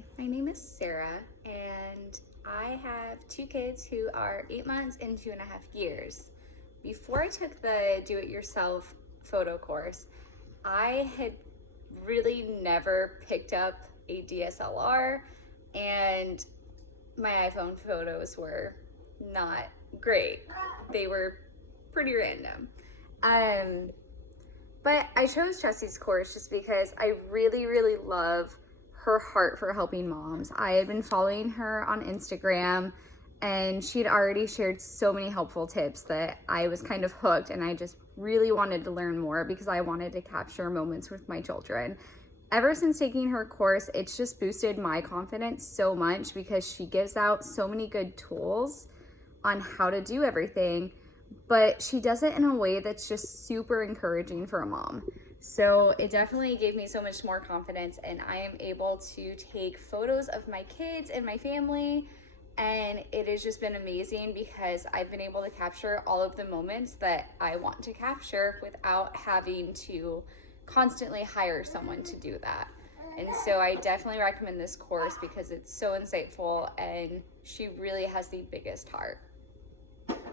Hi, my name is Sarah, and I have two kids who are 8 months and 2.5 years. Before I took the do it yourself photo course, I had really never picked up a DSLR, and my iPhone photos were not great. They were pretty random. Um, but I chose Jesse's course just because I really, really love her heart for helping moms. I had been following her on Instagram, and she'd already shared so many helpful tips that I was kind of hooked, and I just really wanted to learn more because I wanted to capture moments with my children. Ever since taking her course, it's just boosted my confidence so much because she gives out so many good tools on how to do everything, but she does it in a way that's just super encouraging for a mom. So it definitely gave me so much more confidence, and I am able to take photos of my kids and my family, and it has just been amazing because I've been able to capture all of the moments that I want to capture without having to constantly hire someone to do that. And so I definitely recommend this course because it's so insightful, and she really has the biggest heart.